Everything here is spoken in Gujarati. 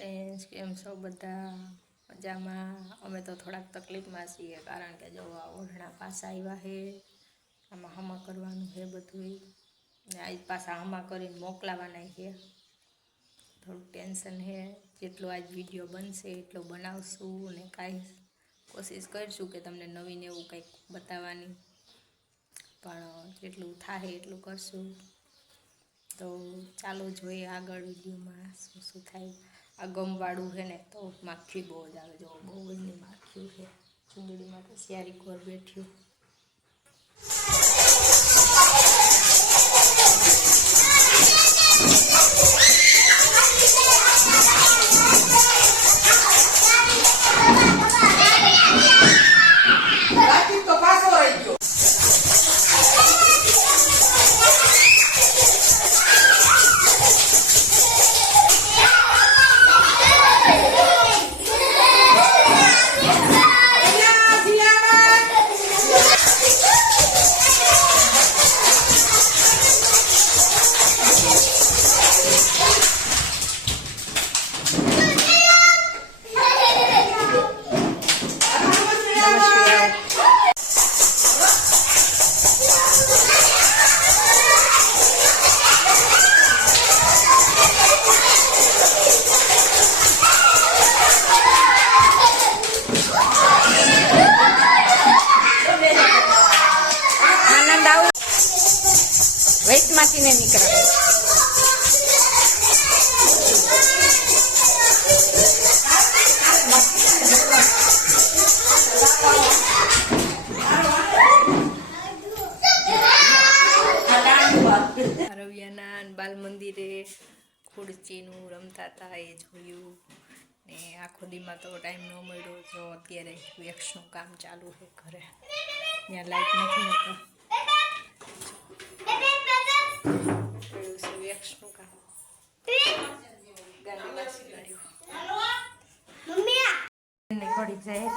ફ્રેન્ડ્સ, કેમ છો બધા? મજામાં? અમે તો થોડાક તકલીફમાં છીએ, કારણ કે જો આ ઓઢણા પાછા આવ્યા છે, આમાં હમા કરવાનું છે બધું, ને આજ પાછા હમા કરીને મોકલાવાના છે. થોડુંક ટેન્શન છે. જેટલો આજ વિડીયો બનશે એટલો બનાવશું, અને કાંઈ કોશિશ કરીશું કે તમને નવીન એવું કંઈક બતાવવાની, પણ જેટલું થાય એટલું કરશું. તો ચાલો જોઈએ આગળ વિડીયોમાં શું શું થાય. આ ગમવાળું છે ને તો માખી બહુ જ આવે, જો બહુ બધી માખીઓ છે. ચૂંદડીમાં તો શિયારી કોર બેઠ્યું. વેચમાંથી ને નીકળે. રવિયાના બાલ મંદિરે ખુરચીનું રમતા હતા એ જોયું, ને આખો દીમાં તો ટાઈમ ન મળ્યો. જો અત્યારે વેક્સનું કામ ચાલુ છે ઘરે, ત્યાં લાઈટ નથી હોતા. વેક્સનું કામ ઘડી જાય.